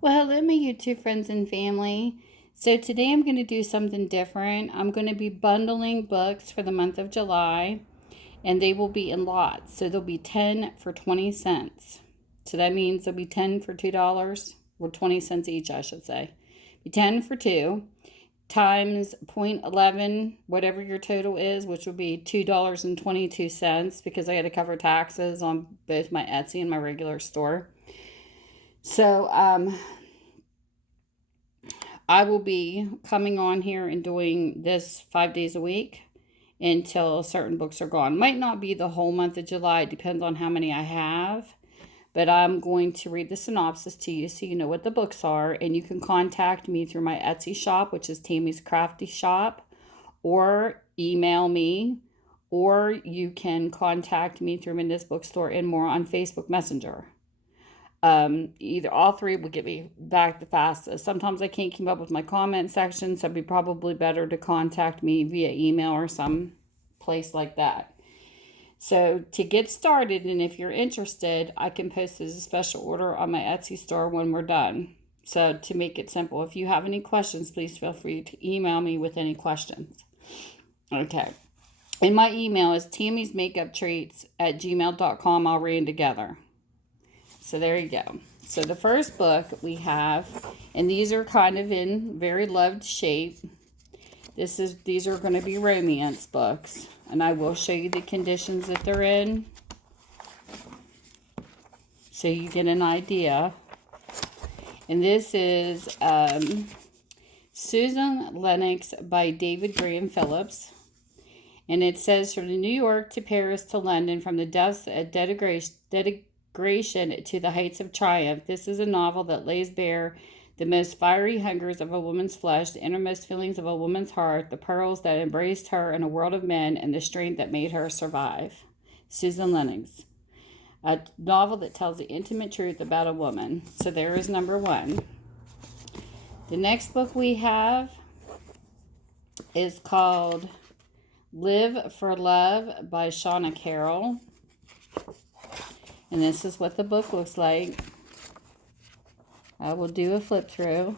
Well, hello, my YouTube friends and family. So today I'm going to do something different. I'm going to be bundling books for the month of July, and they will be in lots. So there'll be 10 for 20 cents. So that means there'll be 10 for $2, or 20 cents each, I should say. Be 10 for 2 times 0.11, whatever your total is, which will be $2.22 because I had to cover taxes on both my Etsy and my regular store. So, I will be coming on here and doing this 5 days a week until certain books are gone. Might not be the whole month of July, it depends on how many I have. But I'm going to read the synopsis to you so you know what the books are. And you can contact me through my Etsy shop, which is Tammy's Crafty Shop, or email me, or you can contact me through Minda's Bookstore and more on Facebook Messenger. Either all three will get me back the fastest. Sometimes I can't keep up with my comment section, so it'd be probably better to contact me via email or some place like that. So to get started, and if you're interested, I can post as a special order on my Etsy store when we're done. So to make it simple, if you have any questions, please feel free to email me with any questions. Okay. And my email is tammysmakeuptreats@gmail.com. I'll read together. So there you go. So the first book we have, and these are kind of in very loved shape. These are going to be romance books, and I will show you the conditions that they're in, so you get an idea. And this is Susan Lenox by David Graham Phillips, and it says from New York to Paris to London, from the depths of dedication to the heights of triumph. This is a novel that lays bare the most fiery hungers of a woman's flesh, the innermost feelings of a woman's heart, the perils that embraced her in a world of men, and the strength that made her survive. Susan Lenox. A novel that tells the intimate truth about a woman. So there is number one. The next book we have is called Live for Love by Shana Carroll. And this is what the book looks like. I will do a flip through.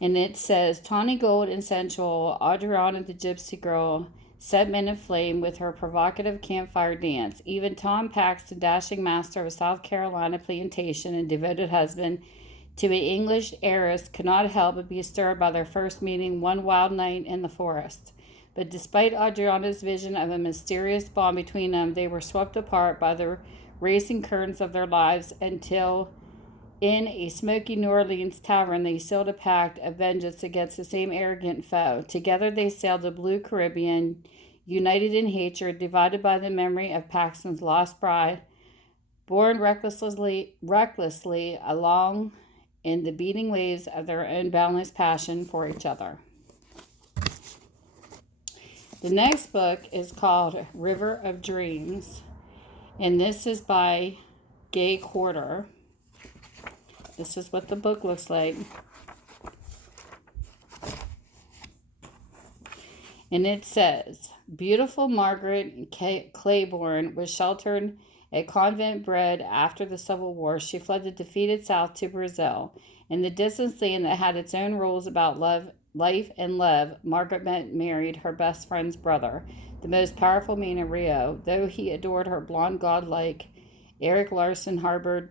And it says, tawny gold and sensual, Adriana the gypsy girl set men aflame with her provocative campfire dance. Even Tom Paxton, dashing master of a South Carolina plantation and devoted husband to an English heiress, could not help but be stirred by their first meeting one wild night in the forest. But despite Adriana's vision of a mysterious bond between them, they were swept apart by the racing currents of their lives until, in a smoky New Orleans tavern, they sealed a pact of vengeance against the same arrogant foe. Together they sailed the blue Caribbean, united in hatred, divided by the memory of Paxton's lost bride, borne recklessly along in the beating waves of their own boundless passion for each other. The next book is called River of Dreams, and this is by Gay Quarter. This is what the book looks like. And it says, beautiful Margaret Claiborne was sheltered a convent bred after the Civil War. She fled the defeated South to Brazil. In the distant land that had its own rules about life and love, Margaret married her best friend's brother, the most powerful man in Rio. Though he adored her blonde godlike, Eric Larson harbored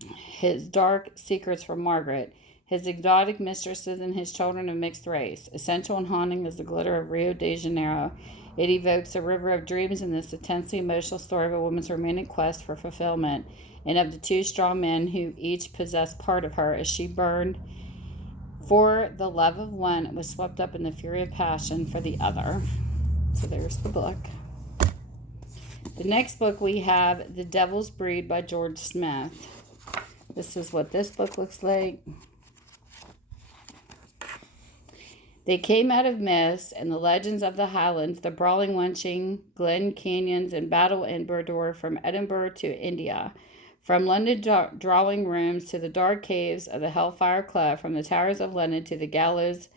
his dark secrets from Margaret, his exotic mistresses, and his children of mixed race. Essential and haunting is the glitter of Rio de Janeiro. It evokes a river of dreams in this intensely emotional story of a woman's romantic quest for fulfillment, and of the two strong men who each possessed part of her as she burned for the love of one and was swept up in the fury of passion for the other. So there's the book. The next book we have, The Devil's Breed by George Smith. This is what this book looks like. They came out of myths and the legends of the Highlands, the brawling wenching Glen Canyons, and battle in Burdor, from Edinburgh to India, from London drawing rooms to the dark caves of the Hellfire Club, from the towers of London to the gallows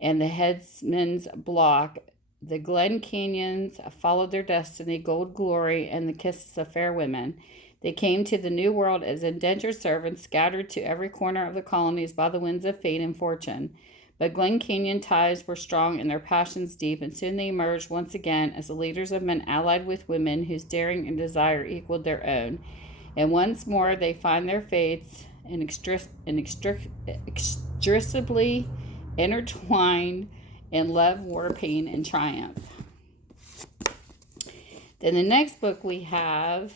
and the headsman's block. The Glen Canyons followed their destiny, gold glory, and the kisses of fair women. They came to the New World as indentured servants scattered to every corner of the colonies by the winds of fate and fortune. But Glen Canyon ties were strong and their passions deep, and soon they emerged once again as the leaders of men allied with women whose daring and desire equaled their own. And once more they find their fates inextricably intertwined in love, war, pain, and triumph. Then the next book we have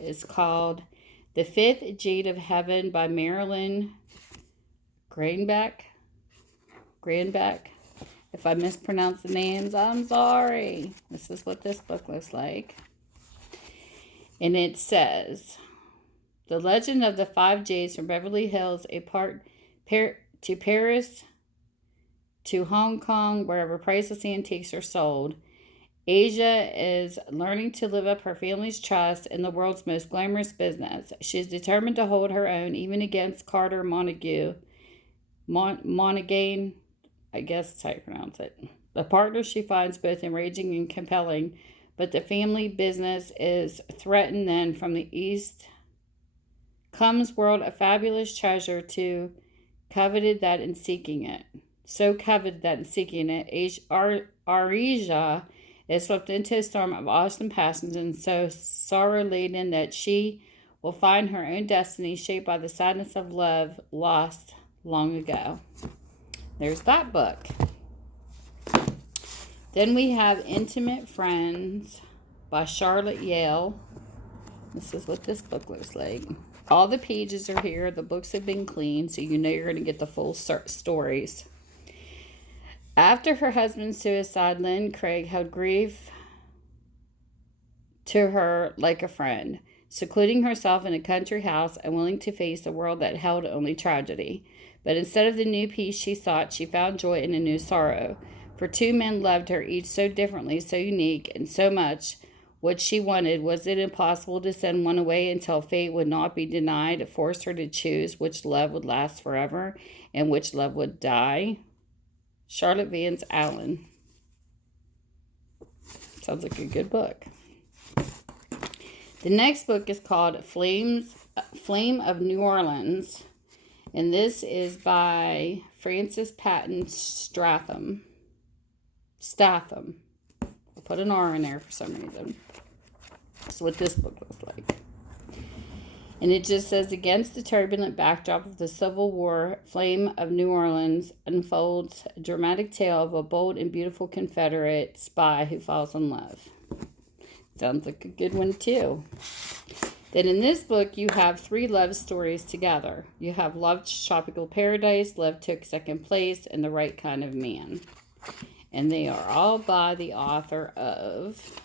is called The Fifth Jade of Heaven by Marilyn Granbeck. If I mispronounce the names, I'm sorry. This is what this book looks like. And it says, The Legend of the Five Jades from Beverly Hills, to Paris, to Hong Kong, wherever priceless antiques are sold. Asia is learning to live up her family's trust in the world's most glamorous business. She is determined to hold her own, even against Carter Montague. Monaghan, I guess that's how you pronounce it. The partner she finds both enraging and compelling, but the family business is threatened. Then from the east comes world a fabulous treasure so coveted that in seeking it, Arisia is swept into a storm of awesome passions and so sorrow-laden that she will find her own destiny shaped by the sadness of love lost long ago. There's that book. Then we have Intimate Friends by Charlotte Yale. This is what this book looks like. All the pages are here. The books have been cleaned, so you know you're going to get the full stories. After her husband's suicide, Lynn Craig held grief to her like a friend, secluding herself in a country house and willing to face a world that held only tragedy. But instead of the new peace she sought, she found joy in a new sorrow. For two men loved her, each so differently, so unique, and so much what she wanted. Was it impossible to send one away until fate would not be denied, force her to choose which love would last forever and which love would die? Charlotte Vance Allen. Sounds like a good book. The next book is called Flame of New Orleans, and this is by Frances Patton Statham. I'll put an R in there for some reason. That's what this book looks like. And it just says, against the turbulent backdrop of the Civil War, Flame of New Orleans unfolds a dramatic tale of a bold and beautiful Confederate spy who falls in love. Sounds like a good one, too. Then in this book, you have three love stories together. You have Love's Tropical Paradise, Love Took Second Place, and The Right Kind of Man. And they are all by the author of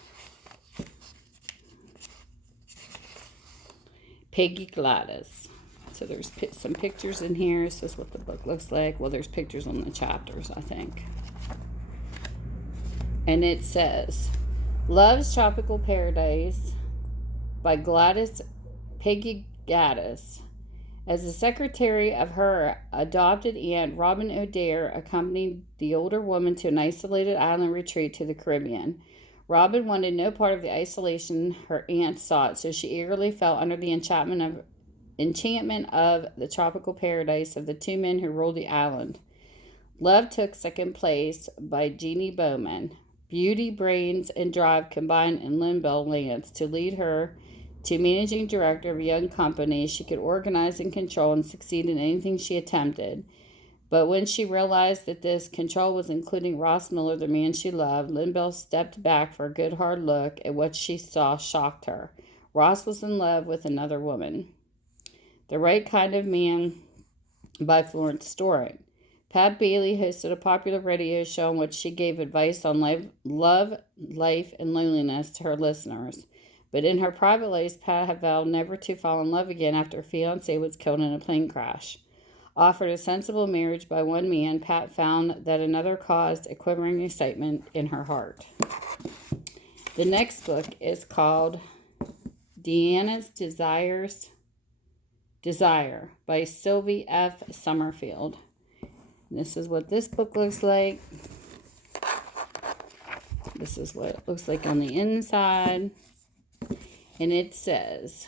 Pegg Gaddis. So there's some pictures in here. This is what the book looks like. Well, there's pictures on the chapters, I think. And it says, Love's Tropical Paradise by Pegg Gaddis. As the secretary of her adopted aunt, Robin O'Dare accompanied the older woman to an isolated island retreat to the Caribbean. Robin wanted no part of the isolation her aunt sought, so she eagerly fell under the enchantment of the tropical paradise of the two men who ruled the island. Love Took Second Place by Jeanne Bowman. Beauty, brains, and drive combined in Linville Lance to lead her to managing director of a young company. She could organize and control and succeed in anything she attempted. But when she realized that this control was including Ross Miller, the man she loved, Linville stepped back for a good hard look at what she saw shocked her. Ross was in love with another woman. The Right Kind of Man by Florence Stuart. Pat Bailey hosted a popular radio show in which she gave advice on love, life, and loneliness to her listeners. But in her private life, Pat had vowed never to fall in love again after her fiancé was killed in a plane crash. Offered a sensible marriage by one man, Pat found that another caused a quivering excitement in her heart. The next book is called Deanna's Desire by Sylvia F. Summerfield. And this is what this book looks like. This is what it looks like on the inside. And it says,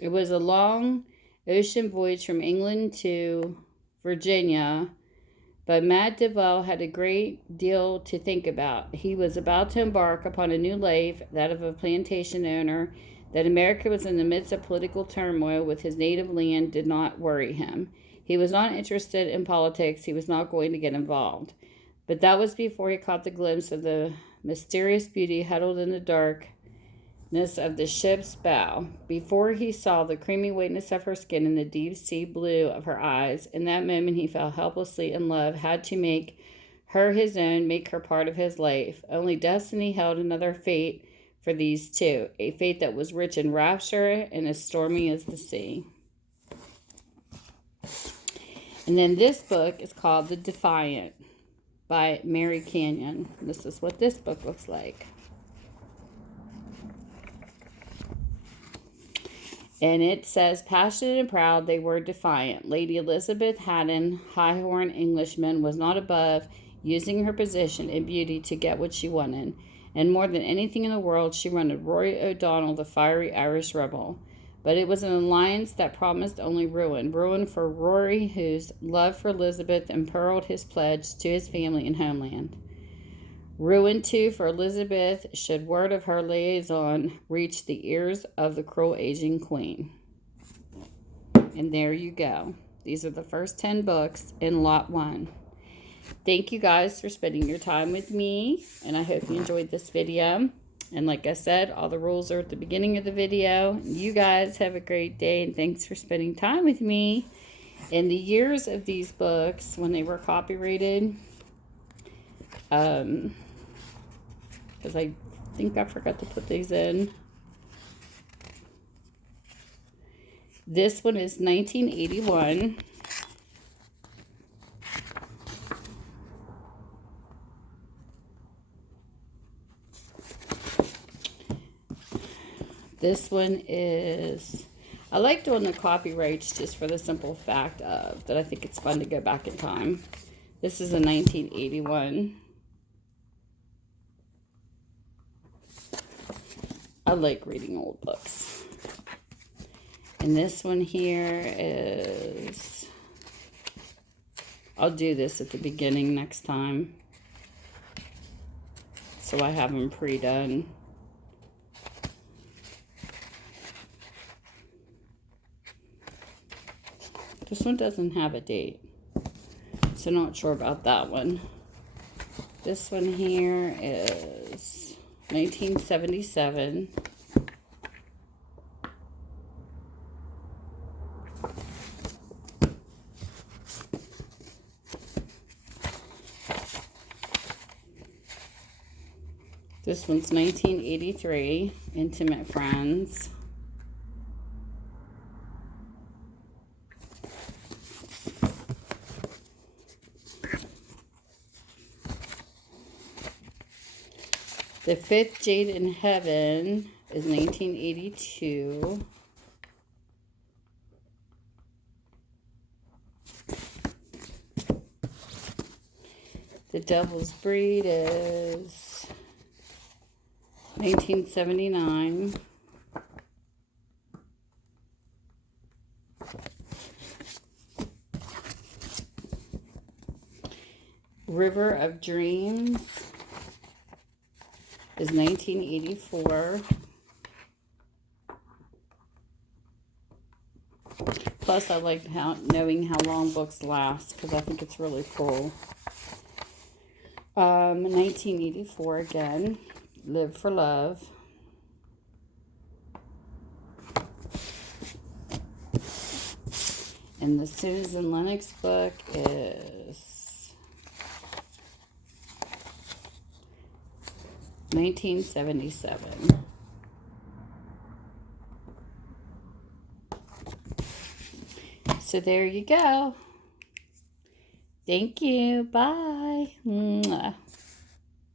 It was a long ocean voyage from England to Virginia, but Matt DeVoe had a great deal to think about. He was about to embark upon a new life, that of a plantation owner. That America was in the midst of political turmoil with his native land did not worry him. He was not interested in politics. He was not going to get involved. But that was before he caught the glimpse of the mysterious beauty huddled in the darkness of the ship's bow. Before he saw the creamy whiteness of her skin and the deep sea blue of her eyes. In that moment he fell helplessly in love, had to make her his own, make her part of his life. Only destiny held another fate for these two, a fate that was rich in rapture and as stormy as the sea. And then this book is called The Defiant by Mary Canyon. This is what this book looks like. And it says, passionate and proud, they were defiant. Lady Elizabeth Haddon, Highhorn Englishman, was not above using her position and beauty to get what she wanted. And more than anything in the world, she wanted Rory O'Donnell, the fiery Irish rebel. But it was an alliance that promised only ruin. Ruin for Rory, whose love for Elizabeth imperiled his pledge to his family and homeland. Ruin, too, for Elizabeth, should word of her liaison reach the ears of the cruel aging queen. And there you go. These are the first 10 books in Lot 1. Thank you guys for spending your time with me, and I hope you enjoyed this video. And like I said, all the rules are at the beginning of the video. You guys have a great day, and thanks for spending time with me. In the years of these books, when they were copyrighted, because I think I forgot to put these in. This one is 1981. This one is, I like doing the copyrights just for the simple fact of that I think it's fun to go back in time. This is a 1981. I like reading old books. And this one here is, I'll do this at the beginning next time, so I have them pre-done. This one doesn't have a date, so not sure about that one. This one here is 1977. This one's 1983, Intimate Friends. The Fifth Jade in Heaven is 1982. The Devil's Breed is 1979. River of Dreams is 1984. Plus, I like knowing how long books last because I think it's really cool. 1984 again. Live for Love. And the Susan Lenox book is 1977. So there you go. Thank you. Bye. Mwah.